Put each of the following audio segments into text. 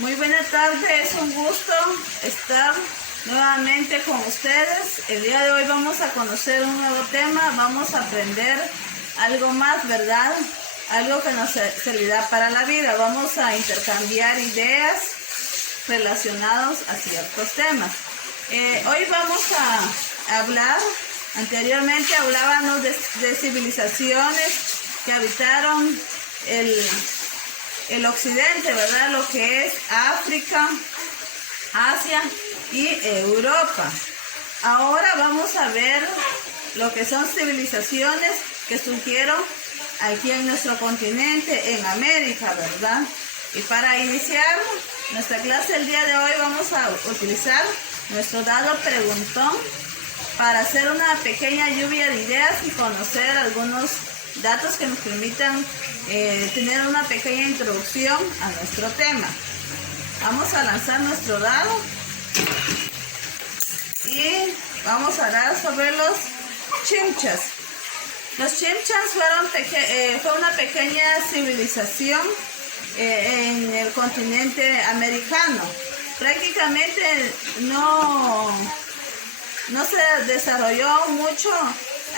Muy buena tarde, es un gusto estar nuevamente con ustedes. El día de hoy vamos a conocer un nuevo tema, vamos a aprender algo más, ¿verdad? Algo que nos servirá para la vida. Vamos a intercambiar ideas relacionadas a ciertos temas. Hoy vamos a hablar, anteriormente hablábamos de civilizaciones que habitaron el occidente, ¿verdad? Lo que es África, Asia y Europa. Ahora vamos a ver lo que son civilizaciones que surgieron aquí en nuestro continente, en América, ¿verdad? Y para iniciar nuestra clase el día de hoy vamos a utilizar nuestro dado preguntón para hacer una pequeña lluvia de ideas y conocer algunos datos que nos permitan tener una pequeña introducción a nuestro tema. Vamos a lanzar nuestro dado y vamos a hablar sobre los chimchas. Los chimchas fue una pequeña civilización en el continente americano. Prácticamente no se desarrolló mucho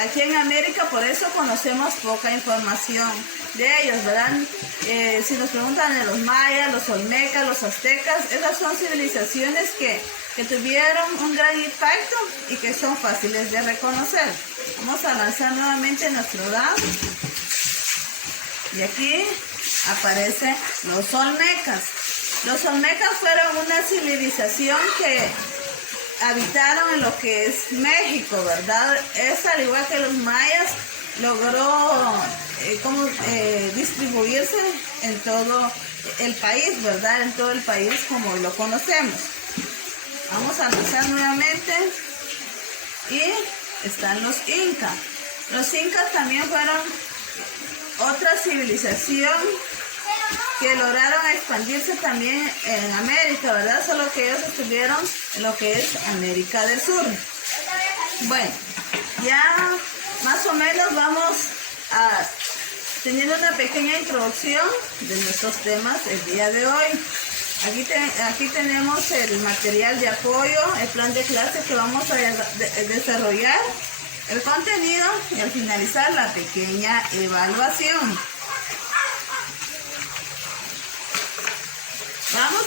aquí en América, por eso conocemos poca información de ellos, ¿verdad? Si nos preguntan de los mayas, los olmecas, los aztecas, esas son civilizaciones que tuvieron un gran impacto y que son fáciles de reconocer. Vamos a lanzar nuevamente nuestro dado. Y aquí aparecen los olmecas. Los olmecas fueron una civilización que habitaron en lo que es México, ¿verdad? Es al igual que los mayas, logró distribuirse en todo el país, ¿verdad? En todo el país como lo conocemos. Vamos a lanzar nuevamente. Y están los incas. Los incas también fueron otra civilización que lograron expandirse también en América, ¿verdad? Solo que ellos estuvieron en lo que es América del Sur. Bueno, ya más o menos vamos a tener una pequeña introducción de nuestros temas el día de hoy. Aquí tenemos el material de apoyo, el plan de clase que vamos a desarrollar, el contenido y al finalizar la pequeña evaluación. Vamos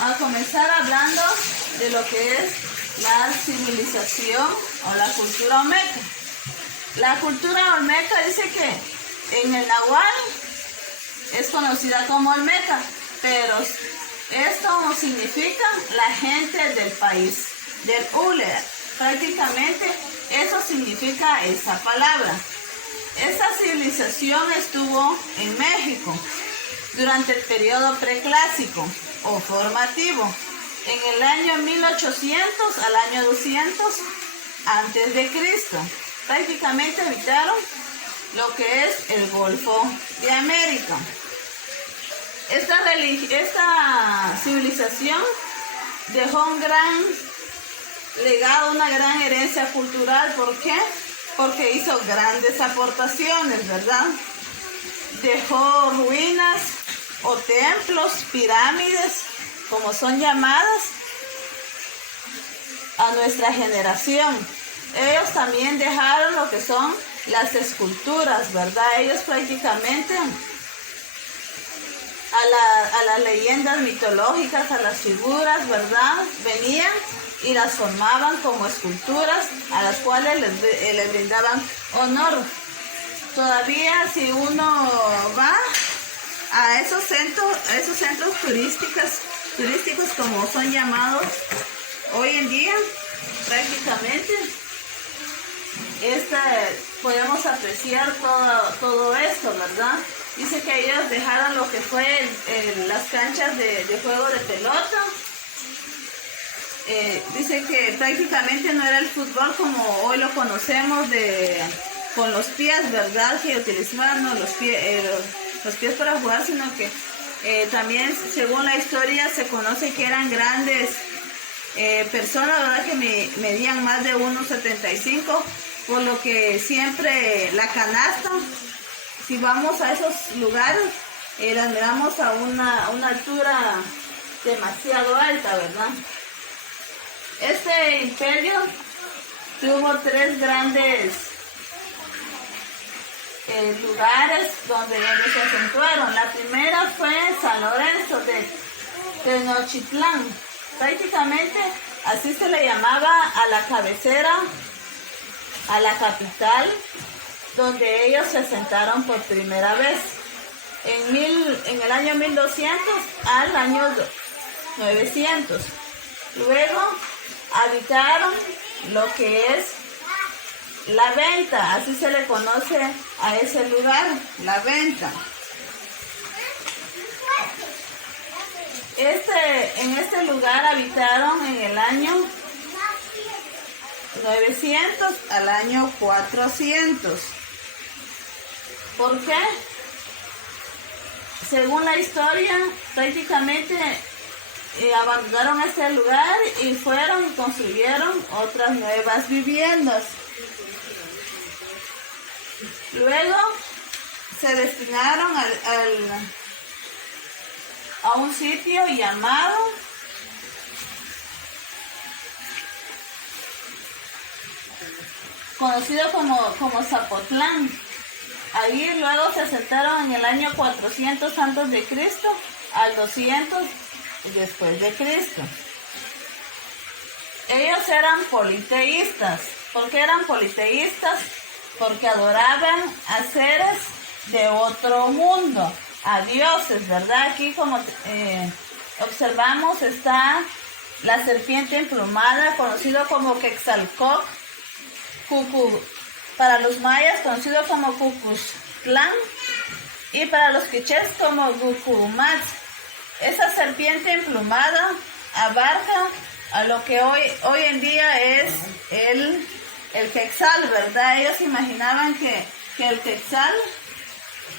a comenzar hablando de lo que es la civilización o la cultura olmeca. La cultura olmeca dice que en el náhuatl es conocida como olmeca, pero esto significa la gente del país, del hule. Prácticamente eso significa esa palabra. Esta civilización estuvo en México durante el periodo preclásico o formativo, en el año 1800 al año 200 antes de Cristo. Prácticamente habitaron lo que es el Golfo de América. Esta civilización dejó un gran legado, una gran herencia cultural. ¿Por qué? Porque hizo grandes aportaciones, ¿verdad? Dejó ruinas o templos, pirámides, como son llamadas, a nuestra generación. Ellos también dejaron lo que son las esculturas, ¿verdad? Ellos prácticamente a las leyendas mitológicas, a las figuras, ¿verdad? Venían y las formaban como esculturas a las cuales les brindaban honor. Todavía si uno va a esos centros turísticos como son llamados hoy en día, prácticamente podemos apreciar todo esto, ¿verdad? Dice que ellos dejaron lo que fue las canchas de juego de pelota. Dice que prácticamente no era el fútbol como hoy lo conocemos con los pies, ¿verdad? Que utilizaban los pies para jugar, sino que también, según la historia, se conoce que eran grandes personas, ¿verdad? Que medían más de 1,75, por lo que siempre la canasta, si vamos a esos lugares, las miramos a una altura demasiado alta, ¿verdad? Este imperio tuvo 3 grandes lugares donde ellos se acentuaron. La primera fue San Lorenzo de Tenochtitlán. Prácticamente así se le llamaba a la cabecera, a la capital, donde ellos se asentaron por primera vez. En el año 1200 al año 900. Luego habitaron lo que es La Venta, así se le conoce a ese lugar, La Venta. En este lugar habitaron en el año 900 al año 400. ¿Por qué? Según la historia, prácticamente abandonaron este lugar y fueron y construyeron otras nuevas viviendas. Luego se destinaron a un sitio llamado conocido como Zapotlán. Ahí luego se asentaron en el año 400 antes de Cristo al 200 después de Cristo. Ellos eran politeístas. ¿Por qué eran politeístas? Porque adoraban a seres de otro mundo, a dioses, ¿verdad? Aquí como observamos está la serpiente emplumada, conocido como Quetzalcóatl, para los mayas conocido como Cucuztlán y para los quichés como Gucumat. Esa serpiente emplumada abarca a lo que hoy en día es el Quetzal, ¿verdad? Ellos imaginaban que el Quetzal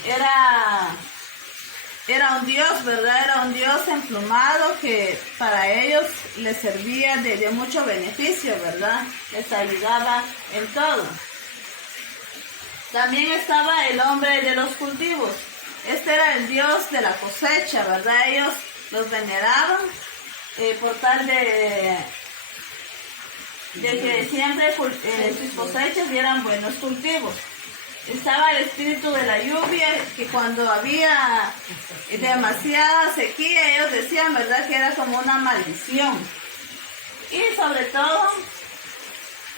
era un dios, ¿verdad? Era un dios emplumado que para ellos les servía de mucho beneficio, ¿verdad? Les ayudaba en todo. También estaba el hombre de los cultivos. Este era el dios de la cosecha, ¿verdad? Ellos los veneraban por tal de que siempre sus cosechas dieran buenos cultivos. Estaba el espíritu de la lluvia, que cuando había demasiada sequía, ellos decían, ¿verdad?, que era como una maldición. Y sobre todo,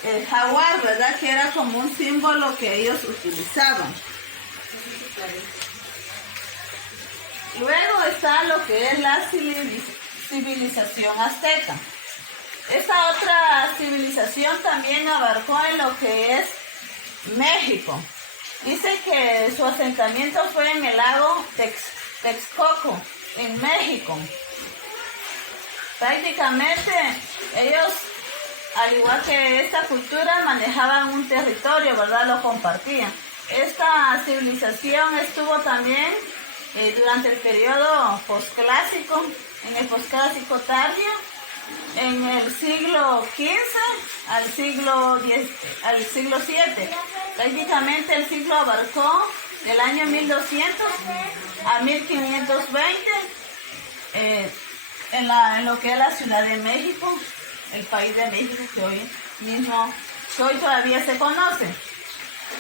el jaguar, ¿verdad?, que era como un símbolo que ellos utilizaban. Luego está lo que es la civilización azteca. Esta otra civilización también abarcó en lo que es México. Dice que su asentamiento fue en el lago Texcoco, en México. Prácticamente ellos, al igual que esta cultura, manejaban un territorio, ¿verdad? Lo compartían. Esta civilización estuvo también durante el periodo posclásico, en el posclásico tardío, en el siglo XV al siglo VII. Prácticamente el siglo abarcó del año 1200 a 1520 en lo que es la Ciudad de México, el país de México que hoy todavía se conoce.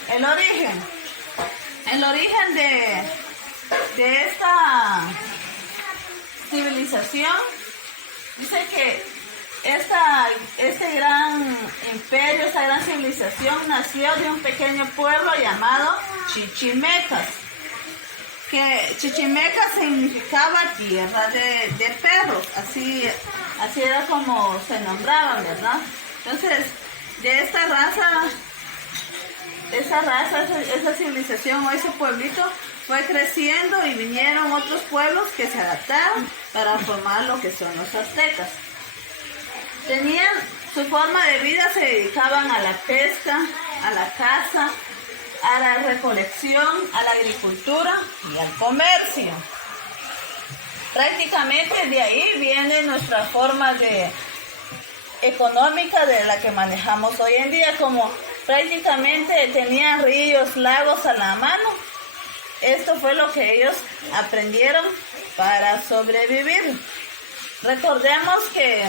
El origen de esta civilización, dice que este gran imperio, esta gran civilización nació de un pequeño pueblo llamado Chichimecas, que Chichimeca significaba tierra de perros, así era como se nombraban, ¿verdad? Entonces, de esa civilización o ese pueblito fue creciendo y vinieron otros pueblos que se adaptaron para formar lo que son los aztecas. Tenían su forma de vida, se dedicaban a la pesca, a la caza, a la recolección, a la agricultura y al comercio. Prácticamente de ahí viene nuestra forma económica de la que manejamos hoy en día, como prácticamente tenían ríos, lagos a la mano. Esto fue lo que ellos aprendieron para sobrevivir. Recordemos que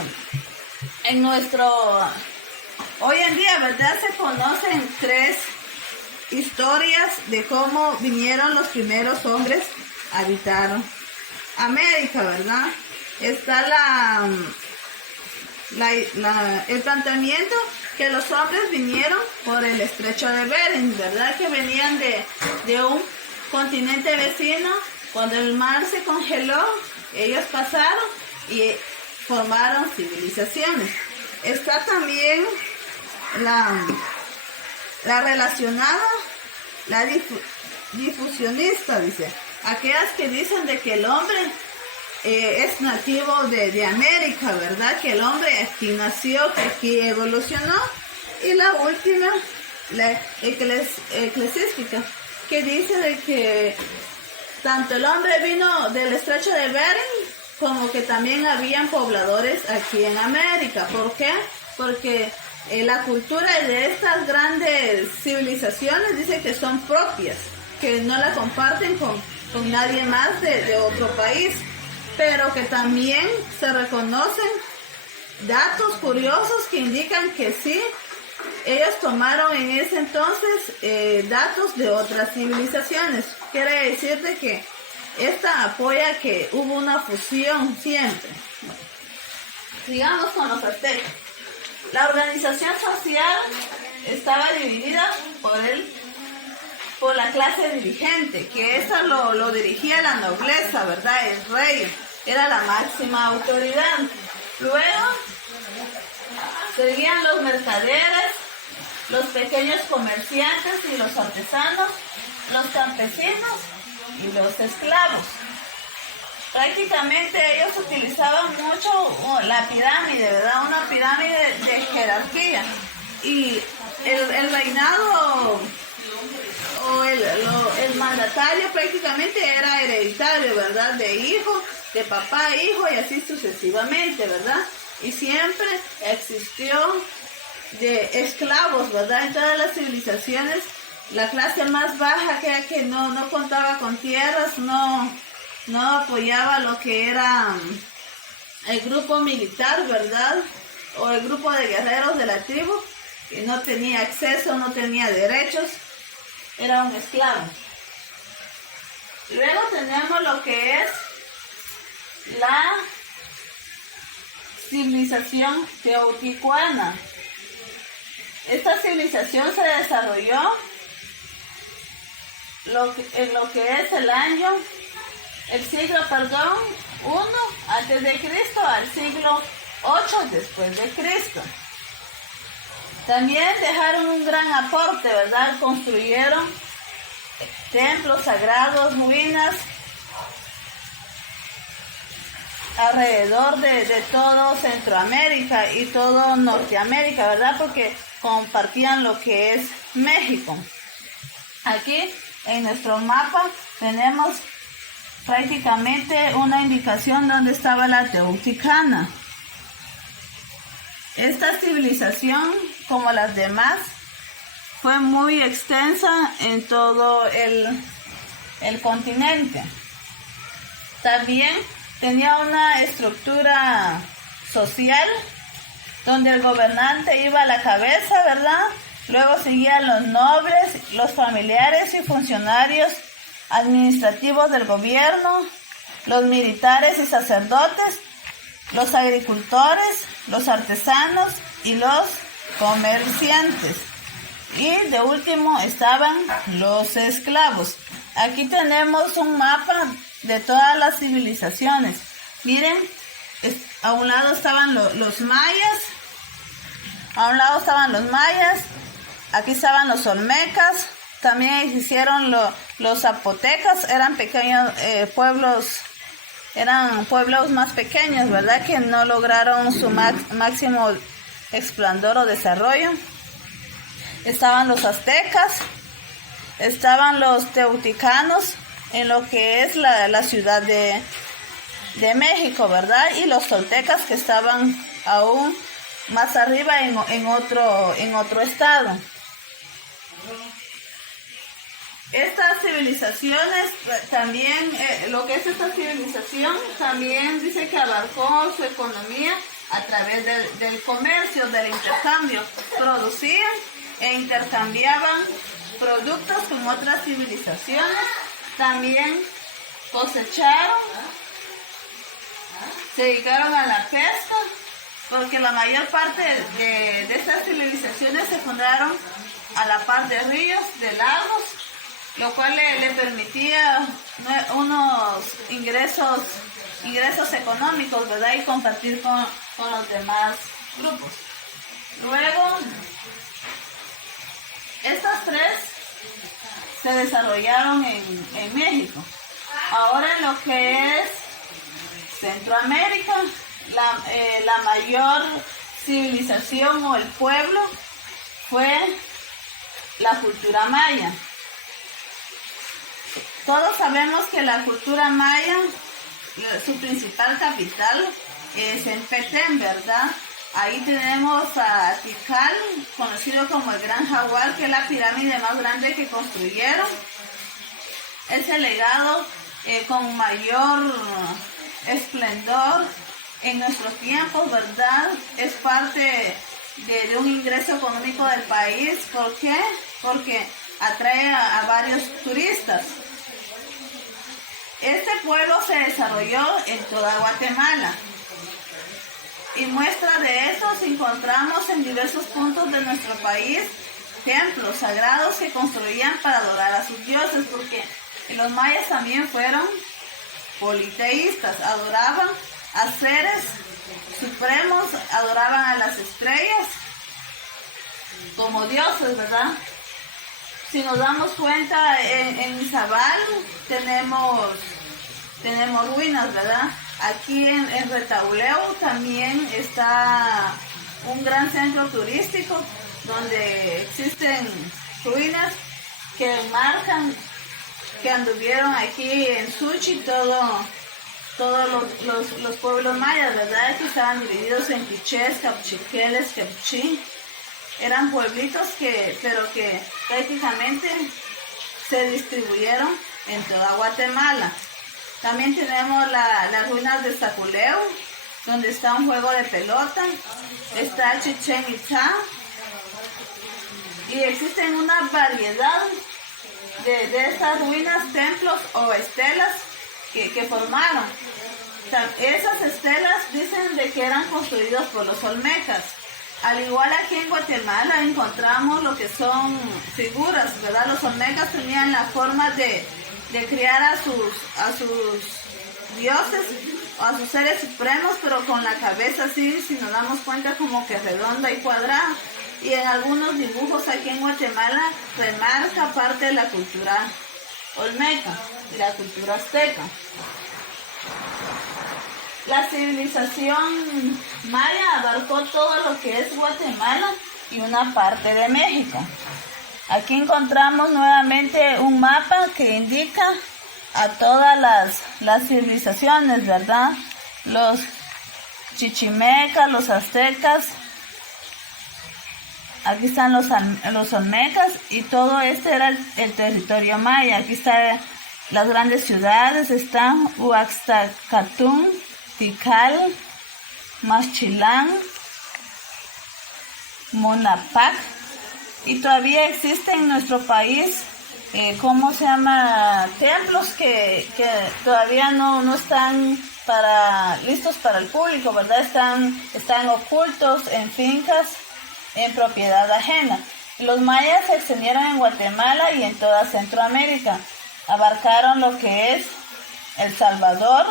hoy en día, ¿verdad? Se conocen 3 historias de cómo vinieron los primeros hombres a habitar América, ¿verdad? Está el planteamiento que los hombres vinieron por el estrecho de Bering, ¿verdad? Que venían de un continente vecino. Cuando el mar se congeló, ellos pasaron y formaron civilizaciones. Está también la relacionada, la difusionista, dice. Aquellas que dicen de que el hombre es nativo de América, ¿verdad? Que el hombre aquí nació, que aquí evolucionó. Y la última, la eclesiástica, que dice de que tanto el hombre vino del estrecho de Bering, como que también habían pobladores aquí en América. ¿Por qué? Porque la cultura de estas grandes civilizaciones dice que son propias, que no la comparten con nadie más de otro país, pero que también se reconocen datos curiosos que indican que sí, ellos tomaron en ese entonces datos de otras civilizaciones. Quiere decir de que esta apoya que hubo una fusión siempre. Sigamos con los aztecas. La organización social estaba dividida por la clase dirigente, que eso lo dirigía la nobleza, ¿verdad? El rey era la máxima autoridad. Luego seguían los mercaderes, los pequeños comerciantes y los artesanos, los campesinos y los esclavos. Prácticamente ellos utilizaban mucho la pirámide, ¿verdad? Una pirámide de jerarquía. Y el reinado o el mandatario prácticamente era hereditario, ¿verdad? De hijo, de papá a hijo y así sucesivamente, ¿verdad? Y siempre existió de esclavos, ¿verdad? En todas las civilizaciones, la clase más baja, que no contaba con tierras, no apoyaba lo que era el grupo militar, ¿verdad? O el grupo de guerreros de la tribu, que no tenía acceso, no tenía derechos, era un esclavo. Luego tenemos lo que es la civilización teotihuacana. Esta civilización se desarrolló en lo que es el siglo 1 antes de Cristo al siglo 8 después de Cristo. También dejaron un gran aporte, ¿verdad? Construyeron templos sagrados, ruinas alrededor de todo Centroamérica y todo Norteamérica, ¿verdad? Porque compartían lo que es México. Aquí en nuestro mapa tenemos prácticamente una indicación donde estaba la Teotihuacana. Esta civilización, como las demás, fue muy extensa en todo el continente. También tenía una estructura social donde el gobernante iba a la cabeza, ¿verdad? Luego seguían los nobles, los familiares y funcionarios administrativos del gobierno, los militares y sacerdotes, los agricultores, los artesanos y los comerciantes. Y de último estaban los esclavos. Aquí tenemos un mapa de todas las civilizaciones. Miren, a un lado estaban los mayas, aquí estaban los olmecas, también existieron los zapotecas, eran pequeños pueblos, eran pueblos más pequeños, ¿verdad? Que no lograron su máximo esplendor o desarrollo. Estaban los aztecas, estaban los teotihuacanos en lo que es la ciudad de México, ¿verdad? Y los toltecas que estaban aún más arriba en otro estado. Estas civilizaciones, también, lo que es esta civilización, también dice que abarcó su economía a través del comercio, del intercambio. Producían e intercambiaban productos con otras civilizaciones. También cosecharon, se dedicaron a la pesca, porque la mayor parte de estas civilizaciones se fundaron a la par de ríos, de lagos, lo cual le permitía unos ingresos económicos, ¿verdad? Y compartir con los demás grupos. Luego, estas tres se desarrollaron en México. Ahora en lo que es Centroamérica, la mayor civilización o el pueblo fue la cultura maya. Todos sabemos que la cultura maya, su principal capital es en Petén, ¿verdad? Ahí tenemos a Tikal, conocido como el Gran Jaguar, que es la pirámide más grande que construyeron. Es el legado con mayor esplendor en nuestros tiempos, ¿verdad? Es parte de un ingreso económico del país. ¿Por qué? Porque atrae a varios turistas. Este pueblo se desarrolló en toda Guatemala. Y muestra de eso encontramos en diversos puntos de nuestro país templos sagrados que construían para adorar a sus dioses, porque los mayas también fueron politeístas, adoraban a seres supremos, adoraban a las estrellas como dioses, ¿verdad? Si nos damos cuenta, en Izabal tenemos ruinas, ¿verdad? Aquí en Retauleu también está un gran centro turístico donde existen ruinas que marcan que anduvieron aquí en Suchi todos los pueblos mayas, ¿verdad? Que estaban divididos en quichés, capchiqueles, quepchí. Eran pueblitos pero que prácticamente se distribuyeron en toda Guatemala. También tenemos las ruinas de Zaculeu, donde está un juego de pelota, está Chichén Itzá, y existen una variedad de estas ruinas, templos o estelas que formaron. Esas estelas dicen de que eran construidas por los olmecas. Al igual aquí en Guatemala encontramos lo que son figuras, ¿verdad? Los olmecas tenían la forma de criar a sus dioses o a sus seres supremos, pero con la cabeza así, si nos damos cuenta, como que redonda y cuadrada. Y en algunos dibujos aquí en Guatemala remarca parte de la cultura olmeca y la cultura azteca. La civilización maya abarcó todo lo que es Guatemala y una parte de México. Aquí encontramos nuevamente un mapa que indica a todas las civilizaciones, ¿verdad? Los chichimecas, los aztecas, aquí están los olmecas, y todo este era el territorio maya. Aquí están las grandes ciudades, están Uaxtacatún, Tikal, Maxchilán, Monapac, y todavía existen en nuestro país, templos que todavía no están listos para el público, ¿verdad? Están ocultos en fincas, en propiedad ajena. Los mayas se extendieron en Guatemala y en toda Centroamérica. Abarcaron lo que es El Salvador,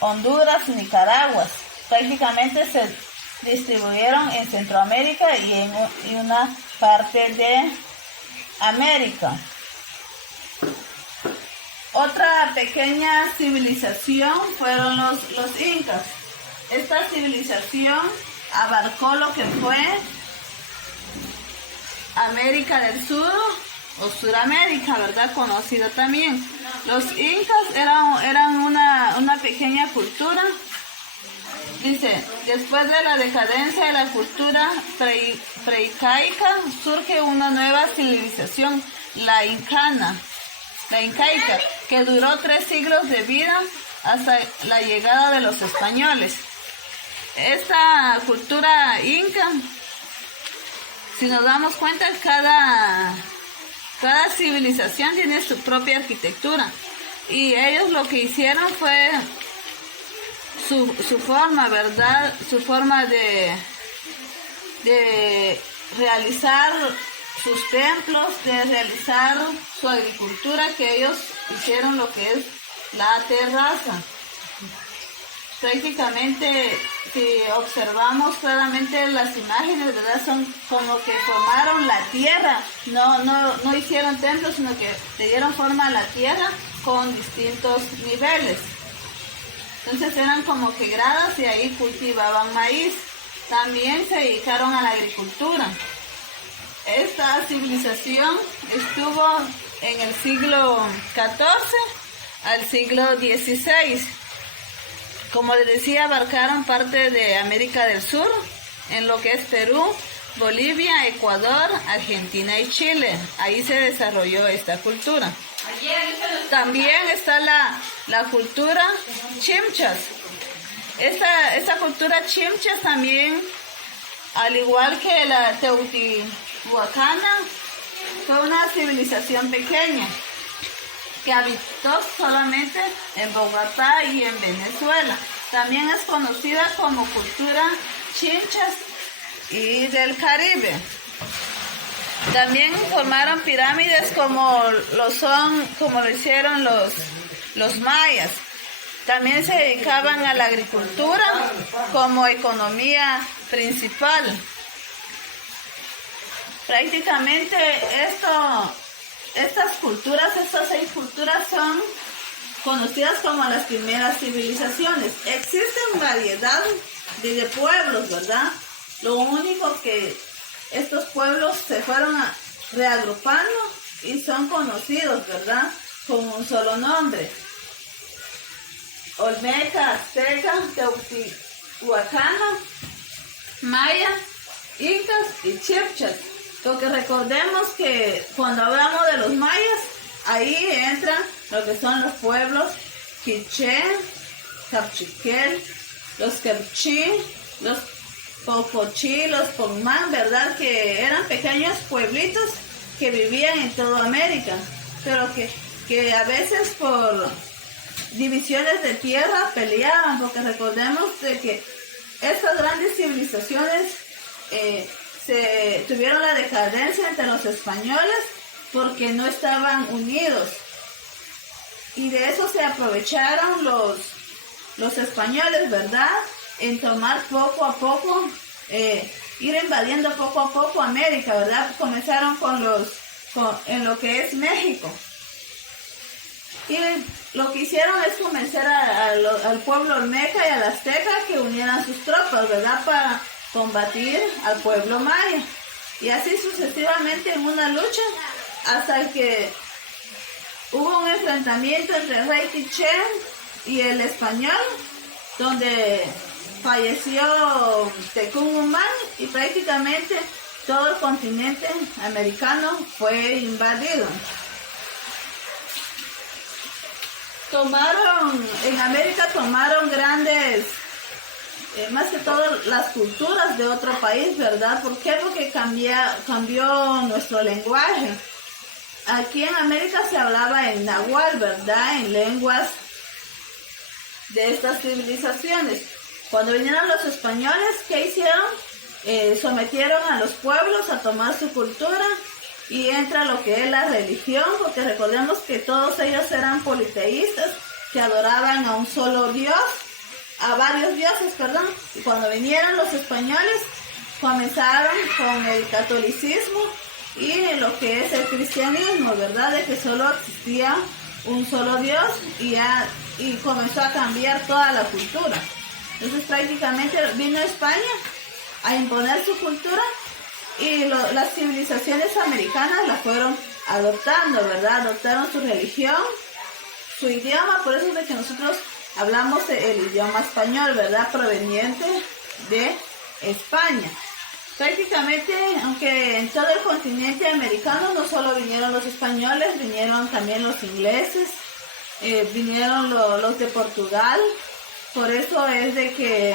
Honduras, Nicaragua. Prácticamente se distribuyeron en Centroamérica y una parte de América. Otra pequeña civilización fueron los incas. Esta civilización abarcó lo que fue América del Sur o Suramérica, ¿verdad? Conocida también. Los incas eran una pequeña cultura. Dice, después de la decadencia de la cultura preincaica, surge una nueva civilización la incaica, que duró 3 siglos de vida hasta la llegada de los españoles. Esta cultura inca, si nos damos cuenta, cada civilización tiene su propia arquitectura, y ellos lo que hicieron fue su forma, ¿verdad? Su forma de realizar sus templos, de realizar su agricultura, que ellos hicieron lo que es la terraza. Prácticamente, si observamos claramente las imágenes, ¿verdad? Son como que formaron la tierra, no hicieron templos, sino que le dieron forma a la tierra con distintos niveles. Entonces eran como que gradas y ahí cultivaban maíz. También se dedicaron a la agricultura. Esta civilización estuvo en el siglo XIV al siglo XVI. Como les decía, abarcaron parte de América del Sur, en lo que es Perú, Bolivia, Ecuador, Argentina y Chile. Ahí se desarrolló esta cultura. También está la cultura chimchas. Esta cultura chimchas también, al igual que la teotihuacana, fue una civilización pequeña que habitó solamente en Bogotá y en Venezuela. También es conocida como cultura chimchas y del Caribe. También formaron pirámides como lo hicieron los mayas. También se dedicaban a la agricultura como economía principal. Prácticamente estas 6 culturas son conocidas como las primeras civilizaciones. Existen variedad de pueblos, ¿verdad? Lo único que estos pueblos se fueron reagrupando y son conocidos, ¿verdad? Con un solo nombre: Olmeca, Azteca, Teotihuacana, Maya, Incas y Chibchas. Porque recordemos que cuando hablamos de los mayas, ahí entran lo que son los pueblos Quiché, Capchiquel, los Querchí, los Popochí, los Pomán, ¿verdad? Que eran pequeños pueblitos que vivían en toda América, pero que a veces por divisiones de tierra peleaban, porque recordemos de que estas grandes civilizaciones tuvieron la decadencia entre los españoles porque no estaban unidos, y de eso se aprovecharon los españoles, ¿verdad? En tomar poco a poco, ir invadiendo poco a poco América, ¿verdad? Comenzaron en lo que es México. Y lo que hicieron es convencer al pueblo olmeca y al azteca que unieran sus tropas, ¿verdad? Para combatir al pueblo maya. Y así sucesivamente en una lucha hasta que hubo un enfrentamiento entre el rey Quiché y el español, donde falleció Tecún y prácticamente todo el continente americano fue invadido. En América tomaron grandes, más que todo las culturas de otro país, ¿verdad? ¿Por qué? Porque cambió nuestro lenguaje. Aquí en América se hablaba en náhuatl, ¿verdad? En lenguas de estas civilizaciones. Cuando vinieron los españoles, ¿qué hicieron? Sometieron a los pueblos a tomar su cultura, y entra lo que es la religión, porque recordemos que todos ellos eran politeístas, que adoraban a un solo Dios, a varios dioses, perdón. Y cuando vinieron los españoles, comenzaron con el catolicismo y lo que es el cristianismo, ¿verdad? De que solo existía un solo Dios, y comenzó a cambiar toda la cultura. Entonces prácticamente vino España a imponer su cultura, y las civilizaciones americanas la fueron adoptando, ¿verdad? Adoptaron su religión, su idioma. Por eso es de que nosotros hablamos el idioma español, ¿verdad? Proveniente de España. Prácticamente, aunque en todo el continente americano no solo vinieron los españoles, vinieron también los ingleses, vinieron los de Portugal. Por eso es de que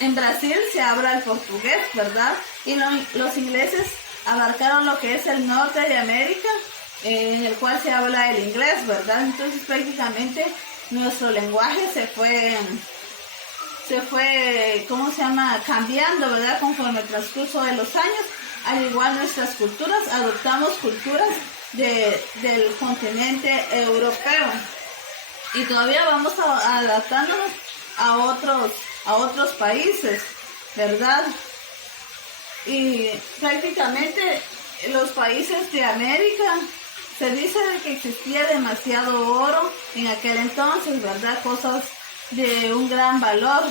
en Brasil se habla el portugués, ¿verdad? Y los ingleses abarcaron lo que es el norte de América, en el cual se habla el inglés, ¿verdad? Entonces prácticamente nuestro lenguaje se fue, ¿cómo se llama?, cambiando, ¿verdad?, conforme el transcurso de los años. Al igual nuestras culturas, adoptamos culturas del continente europeo. Y todavía vamos adaptándonos a otros países, ¿verdad? Y prácticamente los países de América, se dice que existía demasiado oro en aquel entonces, ¿verdad? Cosas de un gran valor.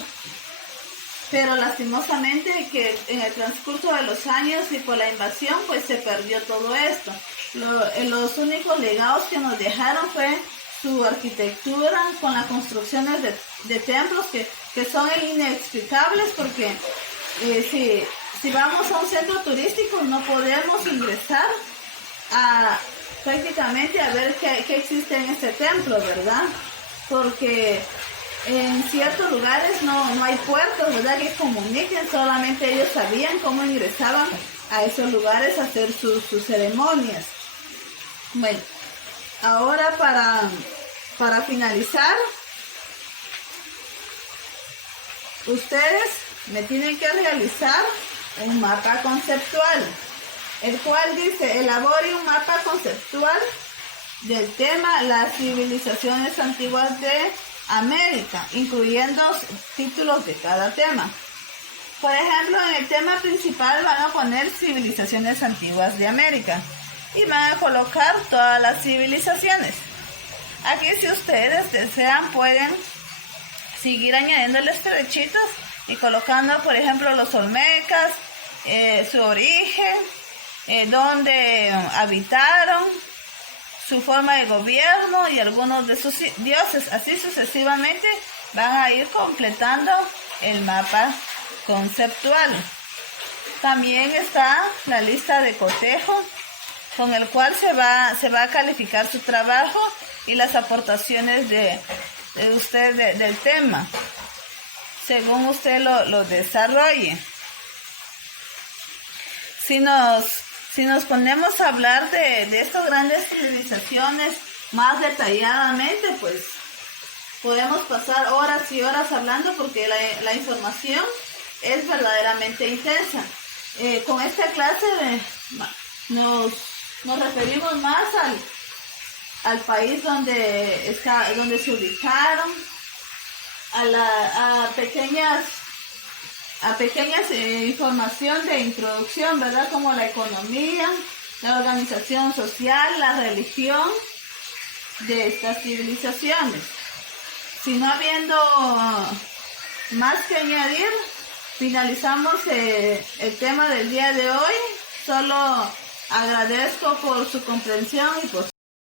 Pero lastimosamente que en el transcurso de los años y por la invasión, pues se perdió todo esto. Los únicos legados que nos dejaron fue su arquitectura con las construcciones de templos que son inexplicables, porque si vamos a un centro turístico no podemos ingresar prácticamente a ver qué existe en este templo, ¿verdad? Porque en ciertos lugares no hay puertos, ¿verdad?, que comuniquen, solamente ellos sabían cómo ingresaban a esos lugares a hacer sus ceremonias. Bueno, ahora para finalizar, ustedes me tienen que realizar un mapa conceptual, el cual dice: elabore un mapa conceptual del tema las civilizaciones antiguas de América, incluyendo títulos de cada tema. Por ejemplo, en el tema principal van a poner civilizaciones antiguas de América y van a colocar todas las civilizaciones. Aquí, si ustedes desean, pueden seguir añadiéndoles derechitos y colocando, por ejemplo, los olmecas, su origen, dónde habitaron, su forma de gobierno y algunos de sus dioses. Así sucesivamente van a ir completando el mapa conceptual. También está la lista de cotejo, con el cual se va a calificar su trabajo y las aportaciones de usted del tema, según usted lo desarrolle. Si nos ponemos a hablar de estas grandes civilizaciones más detalladamente, pues podemos pasar horas y horas hablando, porque la información es verdaderamente intensa. Con esta clase nos referimos más al país donde se ubicaron, a pequeñas información de introducción, ¿verdad? Como la economía, la organización social, la religión de estas civilizaciones. Si no habiendo más que añadir, finalizamos el tema del día de hoy. Solo agradezco por su comprensión y por su